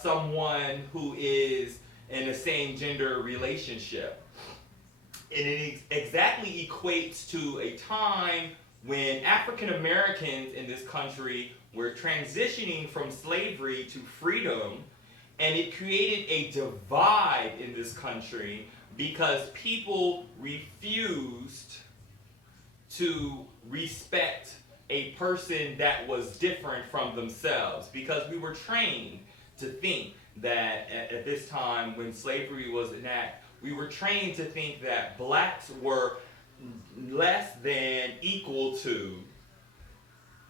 someone who is in a same gender relationship. And it exactly equates to a time when African Americans in this country were transitioning from slavery to freedom, and it created a divide in this country because people refused to respect a person that was different from themselves, because we were trained to think that at this time when slavery was enacted, we were trained to think that blacks were less than equal to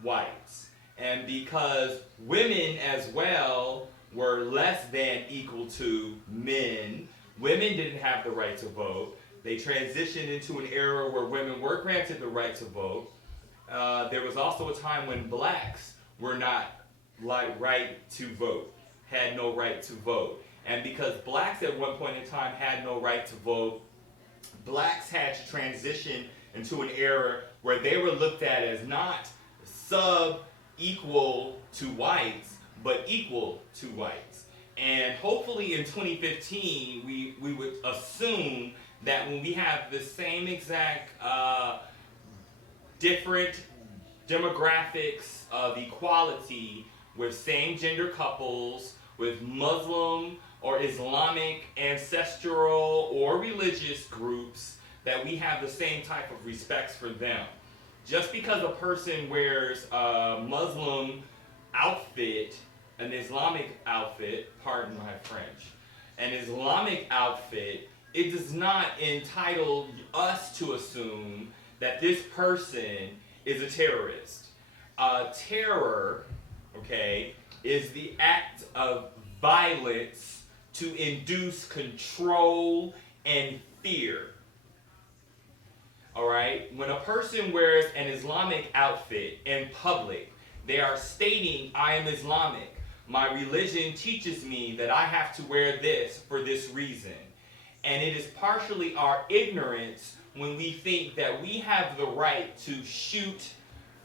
whites. And because women as well were less than equal to men, women didn't have the right to vote. They transitioned into an era where women were granted the right to vote. There was also a time when blacks were not right to vote, had no right to vote. And because blacks at one point in time had no right to vote, blacks had to transition into an era where they were looked at as not sub-equal to whites, but equal to whites. And hopefully in 2015, we would assume that when we have the same exact different demographics of equality with same gender couples, with Muslim or Islamic ancestral or religious groups, that we have the same type of respects for them. Just because a person wears a Muslim outfit, an Islamic outfit, pardon my French, an Islamic outfit, it does not entitle us to assume that this person is a terrorist. Terror, okay, is the act of violence to induce control and fear. All right? When a person wears an Islamic outfit in public, they are stating, I am Islamic. My religion teaches me that I have to wear this for this reason. And it is partially our ignorance when we think that we have the right to shoot,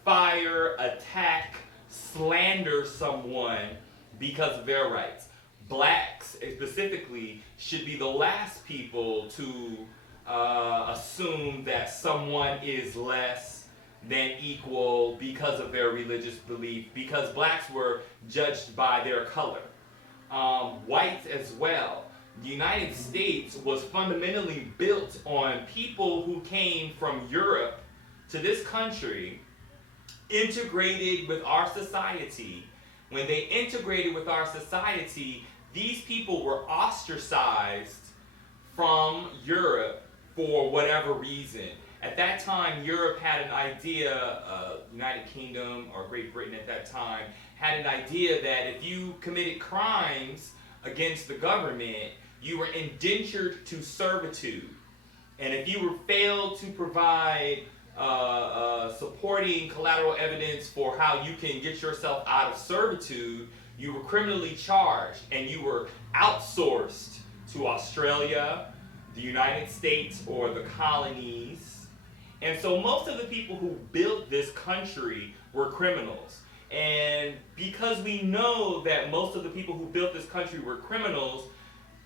fire, attack, slander someone because of their rights. Blacks, specifically, should be the last people to assume that someone is less than equal because of their religious belief, because blacks were judged by their color. Whites as well. The United States was fundamentally built on people who came from Europe to this country, integrated with our society. When they integrated with our society, these people were ostracized from Europe for whatever reason. At that time, Europe had an idea, United Kingdom or Great Britain at that time, had an idea that if you committed crimes against the government, you were indentured to servitude. And if you were failed to provide supporting collateral evidence for how you can get yourself out of servitude, you were criminally charged and you were outsourced to Australia, the United States, or the colonies. And so most of the people who built this country were criminals. And because we know that most of the people who built this country were criminals,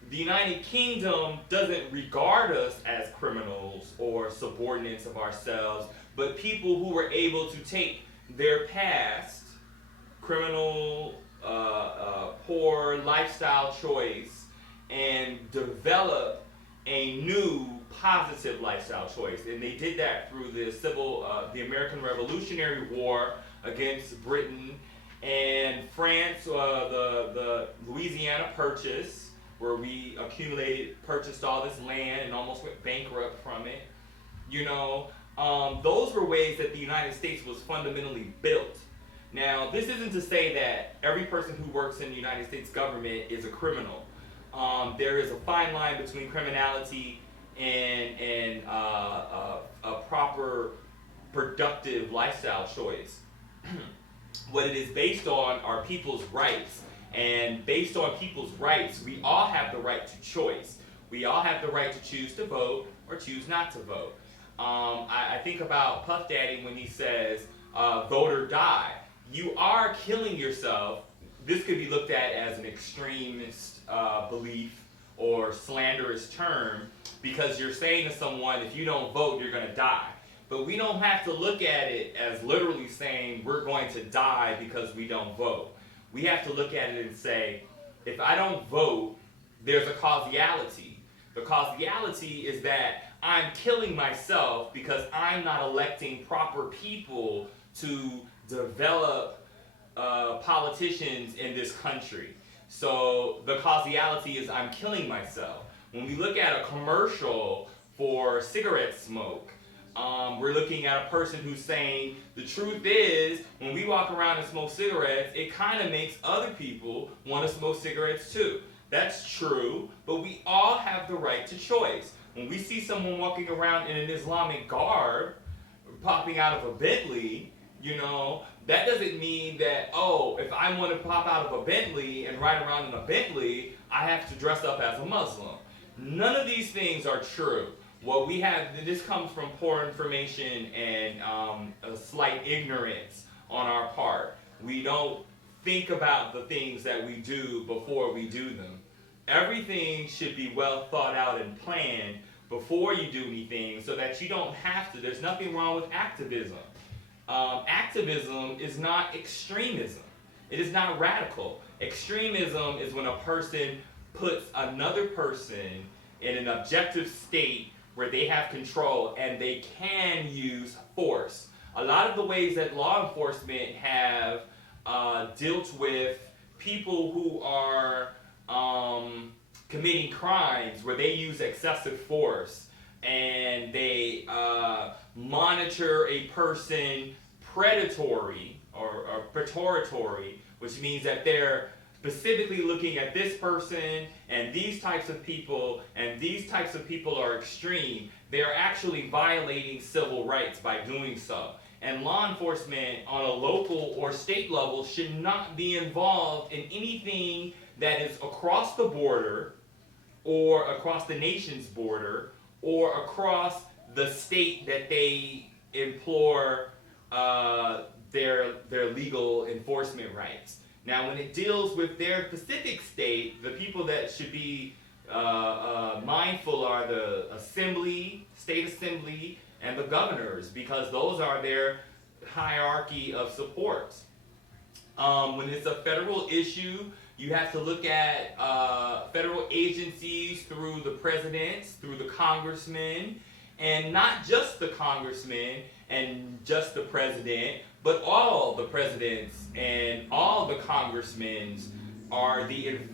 the United Kingdom doesn't regard us as criminals or subordinates of ourselves, but people who were able to take their past criminal, poor lifestyle choice and develop a new positive lifestyle choice. And they did that through the American Revolutionary War against Britain and France, the Louisiana Purchase, where we purchased all this land and almost went bankrupt from it. You know, those were ways that the United States was fundamentally built. Now, this isn't to say that every person who works in the United States government is a criminal. There is a fine line between criminality and a proper, productive lifestyle choice. What it is based on are people's rights. And based on people's rights, we all have the right to choice. We all have the right to choose to vote or choose not to vote. I think about Puff Daddy when he says, vote or die. You are killing yourself this could be looked at as an extremist belief or slanderous term because you're saying to someone, if you don't vote, you're going to die. But we don't have to look at it as literally saying we're going to die because we don't vote. We have to look at it and say, if I don't vote, there's a causality. The causality is that I'm killing myself because I'm not electing proper people to develop politicians in this country. So the causality is I'm killing myself. When we look at a commercial for cigarette smoke, we're looking at a person who's saying the truth is when we walk around and smoke cigarettes, it kind of makes other people want to smoke cigarettes too. That's true, but we all have the right to choice. When we see someone walking around in an Islamic garb, popping out of a Bentley, that doesn't mean that, oh, if I want to pop out of a Bentley and ride around in a Bentley, I have to dress up as a Muslim. None of these things are true. What we have, this comes from poor information and a slight ignorance on our part. We don't think about the things that we do before we do them. Everything should be well thought out and planned before you do anything so that you don't have to. There's nothing wrong with activism. Activism is not extremism. It is not radical. Extremism is when a person puts another person in an objective state where they have control and they can use force. A lot of the ways that law enforcement have dealt with people who are committing crimes where they use excessive force and they monitor a person predatory or pretoratory, which means that they're specifically looking at this person and these types of people, and these types of people are extreme. They are actually violating civil rights by doing so. And law enforcement on a local or state level should not be involved in anything that is across the border or across the nation's border or across the state that they implore their legal enforcement rights. Now, when it deals with their specific state, the people that should be mindful are the assembly, state assembly, and the governors, because those are their hierarchy of support. When it's a federal issue, you have to look at federal agencies through the presidents, through the congressmen, and not just the congressmen and just the president, but all the presidents and all the congressmen are the enforcement